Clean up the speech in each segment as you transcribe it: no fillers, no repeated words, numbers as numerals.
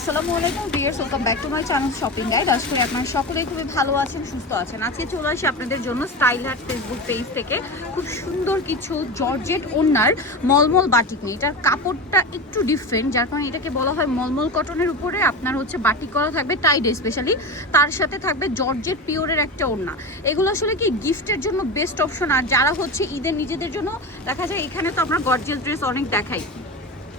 আসসালামু আলাইকুম viewers, welcome back to my channel shopping guide. আশা করি আপনারা সকলেই খুবই ভালো আছেন, সুস্থ আছেন। আজকে চলে আসি আপনাদের জন্য স্টাইল হার্ট ফেসবুক পেজ থেকে খুব সুন্দর কিছু জর্জেট ওড়নার মলমল বাটিক নিয়ে। এটার কাপড়টা একটু ডিফারেন্ট, যার কারণে এটাকে বলা হয় মলমল কটনের উপরে আপনার হচ্ছে বাটিক করা থাকবে টাইডে স্পেশালি, তার সাথে থাকবে জর্জেট পিওরের একটা ওড়না। এগুলো আসলে কি গিফটের জন্য বেস্ট অপশন। আর যারা হচ্ছে ঈদের নিজেদের জন্য, দেখা যায় এখানে তো আমরা গর্জিয়াস ড্রেস অনেক দেখাই,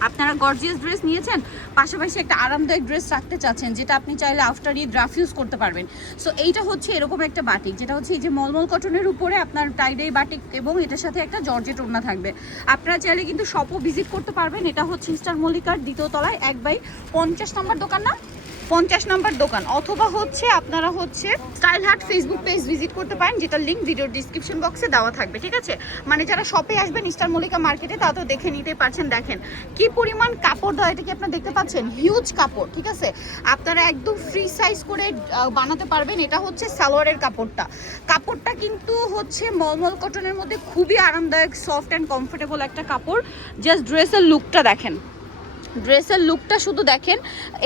আপনারা গর্জিয়াস ড্রেস নিয়েছেন, পাশাপাশি একটা আরামদায়ক ড্রেস রাখতে চাচ্ছেন যেটা আপনি চাইলে আফটার ঈদ রাফ ইউজ করতে পারবেন। সো এইটা হচ্ছে এরকম একটা বাটিক, যেটা হচ্ছে এই যে মলমল কটনের উপরে আপনার টাইডে বাটিক এবং এটার সাথে একটা জর্জেট ওড়না থাকবে। আপনারা চাইলে কিন্তু শপও ভিজিট করতে পারবেন। এটা হচ্ছে স্টার মল্লিকার দ্বিতীয় তলায় 1/50 নম্বর দোকান, না 50 নম্বর দোকান, অথবা হচ্ছে আপনারা হচ্ছে style heart Facebook page visit করতে পারেন, যেটা লিঙ্ক ভিডিওর ডিসক্রিপশন বক্সে দেওয়া থাকবে। ঠিক আছে, মানে যারা শপে আসবেন স্টার মল্লিকা মার্কেটে, তা তো দেখে নিতে পারছেন। দেখেন কি পরিমাণ কাপড় দেওয়া, এটা কি আপনারা দেখতে পাচ্ছেন, হিউজ কাপড়। ঠিক আছে, আপনারা একদম ফ্রি সাইজ করে বানাতে পারবেন। এটা হচ্ছে সালোয়ারের কাপড়টা কিন্তু হচ্ছে মলমল কটনের মধ্যে খুবই আরামদায়ক, সফট অ্যান্ড কমফোর্টেবল একটা কাপড়। জাস্ট ড্রেসের লুকটা দেখেন, ড্রেসের লুকটা শুধু দেখেন।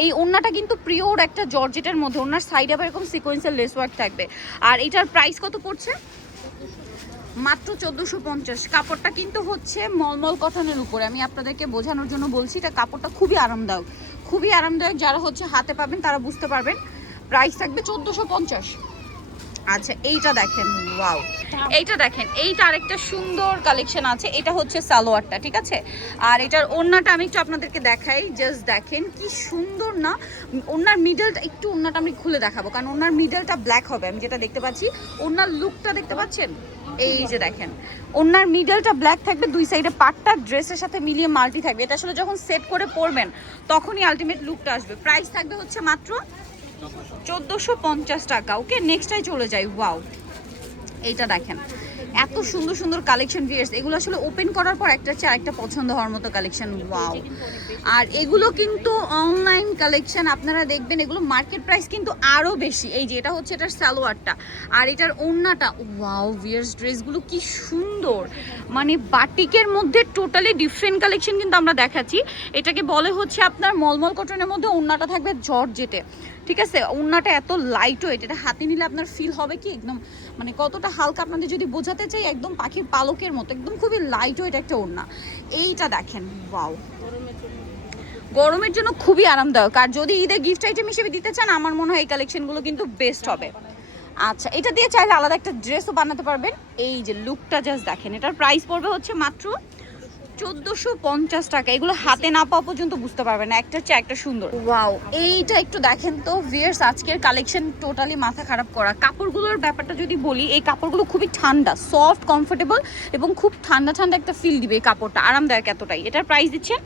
এই ওড়নাটা কিন্তু পিওর একটা জর্জেটের মধ্যে, ওড়নার সাইডে আবার এরকম সিকোয়েন্সের লেস ওয়ার্ক থাকবে। আর এটার প্রাইস কত পড়ছে? মাত্র 1450। কাপড়টা কিন্তু হচ্ছে মলমল কটনের উপরে। আমি আপনাদেরকে বোঝানোর জন্য বলছি, এটা কাপড়টা খুবই আরামদায়ক, খুবই আরামদায়ক। যারা হচ্ছে হাতে পাবেন তারা বুঝতে পারবেন। প্রাইস থাকবে 1450। আচ্ছা, এইটা দেখেন, ওয়াও, এইটা দেখেন, এইটা আরেকটা সুন্দর কালেকশন আছে। এটা হচ্ছে সালোয়ারটা, ঠিক আছে। আর এটার ওড়নাটা আমি একটু আপনাদেরকে দেখাই, জাস্ট দেখেন কি সুন্দর না। ওড়নার মিডলটা একটু, ওড়নাটা আমি খুলে দেখাবো, কারণ ওড়নার মিডলটা ব্ল্যাক হবে, আমি যেটা দেখতে পাচ্ছি। ওড়নার লুকটা দেখতে পাচ্ছেন, এই যে দেখেন, ওড়নার মিডলটা ব্ল্যাক থাকবে, দুই সাইডে পাটটা ড্রেসের সাথে মিলিয়ে মাল্টি থাকবে। এটা আসলে যখন সেট করে পরবেন তখনই আলটিমেট লুকটা আসবে। প্রাইস থাকবে হচ্ছে মাত্র 1450 টাকা। ওকে, নেক্সটটাই চলে যাই। ওয়াও, এইটা দেখেন, এত সুন্দর সুন্দর কালেকশন ভিউয়ার্স। এগুলো আসলে ওপেন করার পর একটা চেয়ে আরেকটা পছন্দ হওয়ার মতো কালেকশন। ওয়াও, আর এগুলো কিন্তু অনলাইন কালেকশন, আপনারা দেখবেন এগুলো মার্কেট প্রাইস কিন্তু আরও বেশি। এই যে এটা হচ্ছে এটার সালোয়ারটা, আর এটার ওড়নাটা। ওয়াও ভিউয়ার্স, ড্রেসগুলো কি সুন্দর, মানে বাটিকের মধ্যে টোটালি ডিফারেন্ট কালেকশন কিন্তু আমরা দেখাচ্ছি। এটাকে বলে হচ্ছে আপনার মলমল কটনের মধ্যে ওড়নাটা থাকবে জর্জেটে। ঠিক আছে, ওড়নাটা এত লাইট ওয়েট, এটা হাতে নিলে আপনার ফিল হবে কি একদম, মানে কতটা হালকা আপনাদের যদি বোঝাতে চাই, একদম পাখির পালকের মতো, একদম খুবই লাইট ওয়েট একটা ওড়না। এইটা দেখেন, ওয়াও, গরমের জন্য খুবই আরামদায়ক। আর যদি ঈদের গিফট আইটেম হিসেবে দিতে চান, আমার মনে হয় এই কালেকশনগুলো কিন্তু বেস্ট হবে। আচ্ছা, এটা দিয়ে চাইলে আলাদা একটা ড্রেসও বানাতে পারবেন। এই যে লুকটা জাস্ট দেখেন, এটার প্রাইস পড়বে হচ্ছে মাত্র 1450 টাকা। এগুলো হাতে না পাওয়া পর্যন্ত বুঝতে পারবেন না, একটার চেয়ে একটা সুন্দর। ওয়াও, এইটা একটু দেখেন তো ভিউয়ার্স, আজকের কালেকশন টোটালি মাথা খারাপ করা। কাপড়গুলোর ব্যাপারটা যদি বলি, এই কাপড়গুলো খুবই ঠান্ডা, সফট, কমফোর্টেবল এবং খুব ঠান্ডা ঠান্ডা একটা ফিল দিবে এই কাপড়টা, আরামদায়ক এতটাই। এটার প্রাইস দিচ্ছে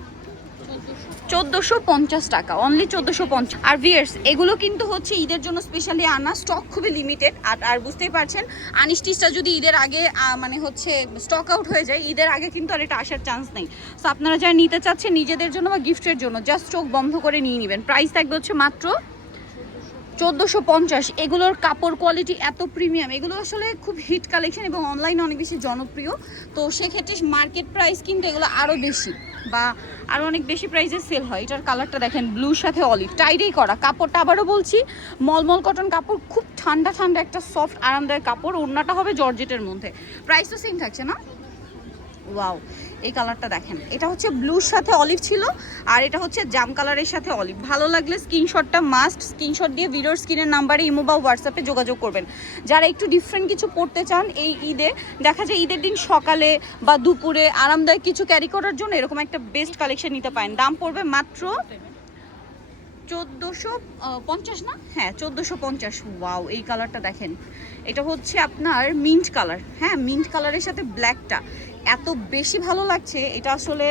1450 টাকা, অনলি 1450। আর ভিউয়ার্স, এগুলো কিন্তু হচ্ছে ঈদের জন্য স্পেশালি আনা, স্টক খুবই লিমিটেড। আর বুঝতেই পারছেন, আনস্টিচটা যদি ঈদের আগে মানে হচ্ছে স্টক আউট হয়ে যায়, ঈদের আগে কিন্তু আর এটা আসার চান্স নেই। সো আপনারা যারা নিতে চাচ্ছেন নিজেদের জন্য বা গিফটের জন্য, জাস্ট চোখ বন্ধ করে নিয়ে নেবেন। প্রাইস থাকবে হচ্ছে মাত্র 1450। এগুলোর কাপড় কোয়ালিটি এত প্রিমিয়াম, এগুলো আসলে খুব হিট কালেকশন এবং অনলাইনে অনেক বেশি জনপ্রিয়। তো সেক্ষেত্রে মার্কেট প্রাইস কিন্তু এগুলো আরও বেশি, বা আরও অনেক বেশি প্রাইসে সেল হয়। এটার কালারটা দেখেন, ব্লুর সাথে অলিভ, টাইডেই করা কাপড়টা। আবারও বলছি, মলমল কটন কাপড়, খুব ঠান্ডা ঠান্ডা একটা সফট আরামদায়ক কাপড়। ওড়নাটা হবে জর্জেটের মধ্যে। প্রাইস তো সেম থাকছে না? ওয়াও, এই কালারটা দেখেন, এটা হচ্ছে ব্লুর সাথে অলিভ ছিল, আর এটা হচ্ছে জাম কালারের সাথে অলিভ। ভালো লাগলে স্ক্রিনশটটা মাস্ট, স্ক্রিনশট দিয়ে ভিডিওর স্ক্রিনের নাম্বারে ইমো বা হোয়াটসঅ্যাপে যোগাযোগ করবেন। যারা একটু ডিফারেন্ট কিছু পড়তে চান এই ঈদে, দেখা যায় ঈদের দিন সকালে বা দুপুরে আরামদায়ক কিছু ক্যারি করার জন্য এরকম একটা বেস্ট কালেকশন নিতে পারেন। দাম পড়বে মাত্র 1450 না? হ্যাঁ, 1450। ওয়াও, এই কালারটা দেখেন, এটা হচ্ছে আপনার মিন্ট কালার। হ্যাঁ, মিন্ট কালারের সাথে ব্ল্যাকটা এত বেশি ভালো লাগছে। এটা আসলে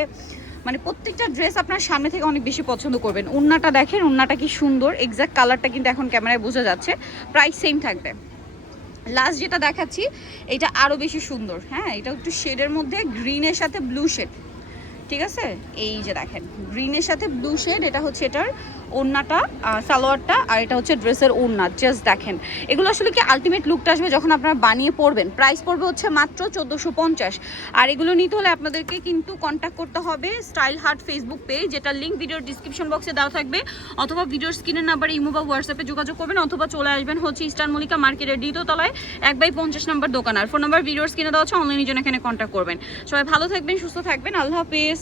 মানে প্রত্যেকটা ড্রেস আপনার সামনে থেকে অনেক বেশি পছন্দ করবেন। ওড়নাটা দেখেন, ওড়নাটা কি সুন্দর, এক্স্যাক্ট কালারটা কিন্তু এখন ক্যামেরায় বোঝা যাচ্ছে। প্রাইস সেম থাকবে। লাস্ট যেটা দেখাচ্ছি, এটা আরও বেশি সুন্দর। হ্যাঁ, এটা একটু শেডের মধ্যে, গ্রিনের সাথে ব্লু শেড, ঠিক আছে, এই যে দেখেন গ্রিনের সাথে ব্লু শেড, এটা হচ্ছে এটার ওড়নাটা, সালোয়ারটা, আর এটা হচ্ছে ড্রেসের ওড়না। জাস্ট দেখেন এগুলো আসলে কি আলটিমেট লুকটা আসবে যখন আপনারা বানিয়ে পরবেন। প্রাইস পড়বে হচ্ছে মাত্র 1450। আর এগুলো নিতে হলে আপনাদেরকে কিন্তু কন্ট্যাক্ট করতে হবে স্টাইল হার্ট ফেসবুক পেজ, যেটা লিঙ্ক ভিডিওর ডিসক্রিপশন বক্সে দেওয়া থাকবে, অথবা ভিডিওর স্ক্রিনের নাম্বার ইমো বা হোয়াটসঅ্যাপে যোগাযোগ করবেন, অথবা চলে আসবেন হচ্ছে ইস্টার্ন মল্লিকা মার্কেটের দ্বিতীয় তলায় 1/50 নম্বর দোকান। আর ফোন নাম্বার ভিডিওর স্ক্রিনে দেওয়া আছে, অনলাইনের জন্য এখানে কন্ট্যাক্ট করবেন। সবাই ভালো থাকবেন, সুস্থ থাকবেন, আল্লাহ হাফেজ।